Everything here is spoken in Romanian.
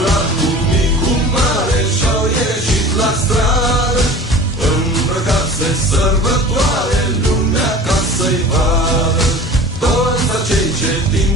bucurat cu mic, cu mare și-au ieșit la stradă, îmbrăcați de sărbătoare, lumea ca să-i vadă. Toți acei ce din